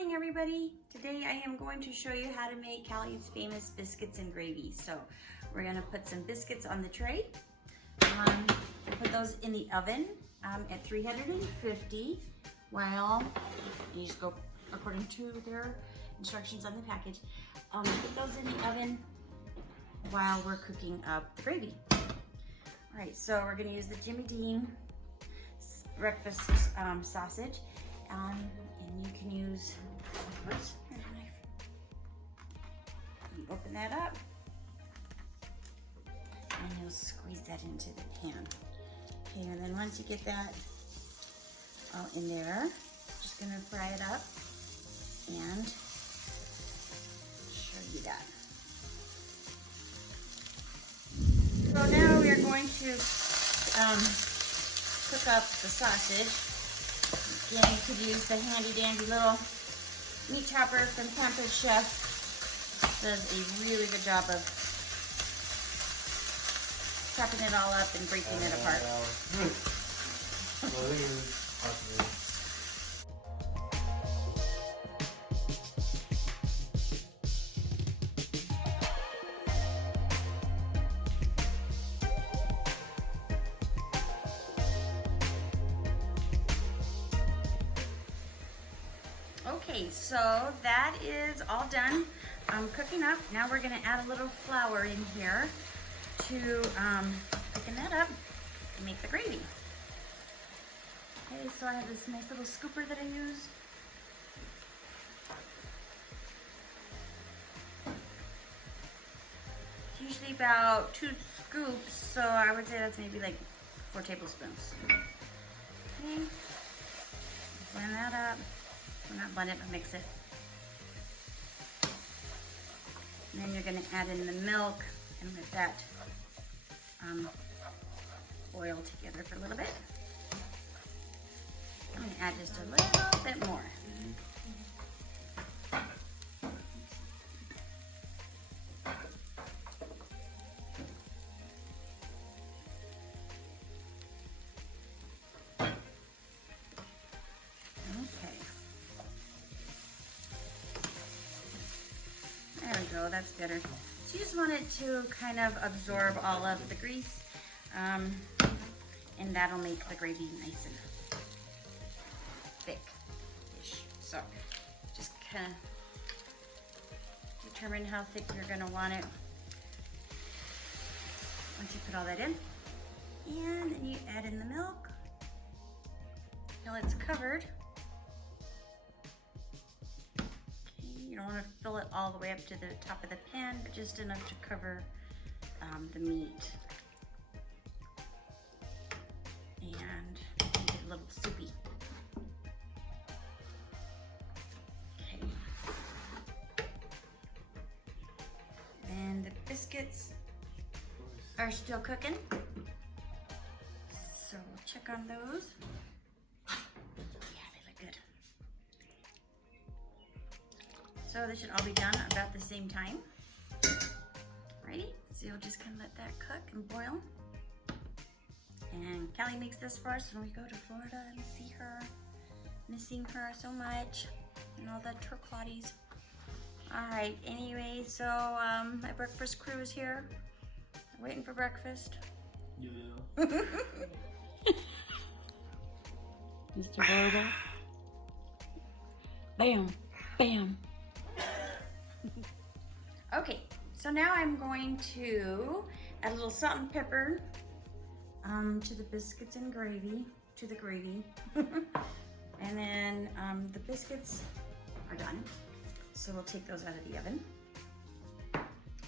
morning, everybody. Today I am going to show you how to make Calley's famous biscuits and gravy. So we're gonna put some biscuits on the tray. Put those in the oven at 350 while you just go according to their instructions on the package. Put those in the oven while we're cooking up the gravy. All right, so we're gonna use the Jimmy Dean breakfast sausage. And you can use, oops, here's a knife. You open that up and you'll squeeze that into the pan. Okay, and then once you get that all in there, just gonna fry it up and show you that. So now we are going to cook up the sausage. Again, you could use the handy dandy little meat chopper from Pampered Chef. Does a really good job of chopping it all up and breaking it apart. Okay, so that is all done cooking up. Now we're gonna add a little flour in here to thicken that up and make the gravy. Okay, so I have this nice little scooper that I use. It's usually about 2 scoops, so I would say that's maybe like 4 tablespoons. Okay, blend that up. Well, not blend it, but mix it. And then you're gonna add in the milk and let that boil together for a little bit. I'm gonna add just a little bit more. There we go, that's better. So you just want it to kind of absorb all of the grease, and that'll make the gravy nice and thick-ish. So just kind of determine how thick you're gonna want it once you put all that in. And then you add in the milk till it's covered. You don't want to fill it all the way up to the top of the pan, but just enough to cover the meat. And make it a little soupy. Okay. And the biscuits are still cooking. So we'll check on those. So they should all be done about the same time. Ready? So you'll just kind of let that cook and boil. And Calley makes this for us when we go to Florida and see her. Missing her so much. And all the turclottes. Alright, anyway, so my breakfast crew is here. Waiting for breakfast. Yeah. Mr. Burger. Bam, bam. Okay, so now I'm going to add a little salt and pepper to the biscuits and gravy, to the gravy. And then the biscuits are done. So we'll take those out of the oven.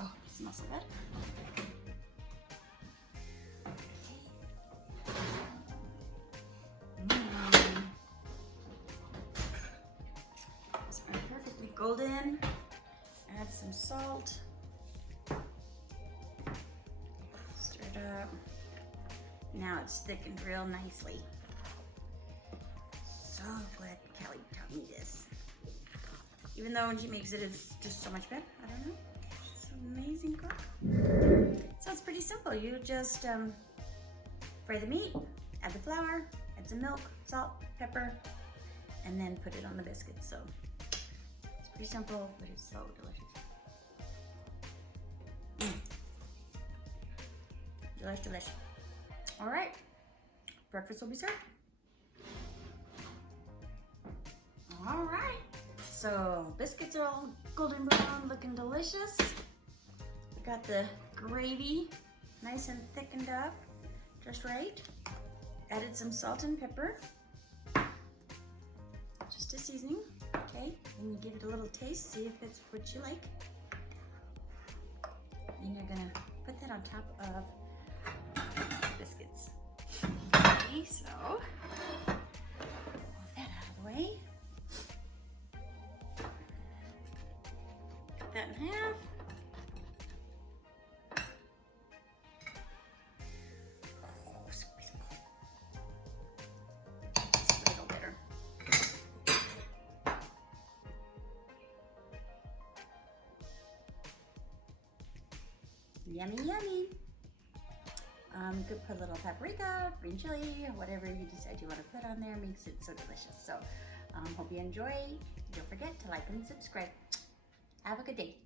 Oh, it smells so good. These are perfectly golden. Add some salt. Stir it up. Now it's thickened real nicely. So glad Calley taught me this. Even though when she makes it, it's just so much better. I don't know. It's an amazing cook. So it's pretty simple. You just fry the meat, add the flour, add some milk, salt, pepper, and then put it on the biscuits. So Pretty simple, but it's so delicious. Delish, delish. All right, breakfast will be served. All right, so biscuits are all golden brown, looking delicious. We got the gravy nice and thickened up, just right. Added some salt and pepper, just a seasoning, okay? And you give it a little taste, see if it's what you like. And you're gonna put that on top of biscuits. Okay, so move that out of the way. Cut that in half. Just a little bitter. Yummy, yummy. You could put a little paprika, green chili, whatever you decide you want to put on there. Makes it so delicious. So hope you enjoy. Don't forget to like and subscribe. Have a good day.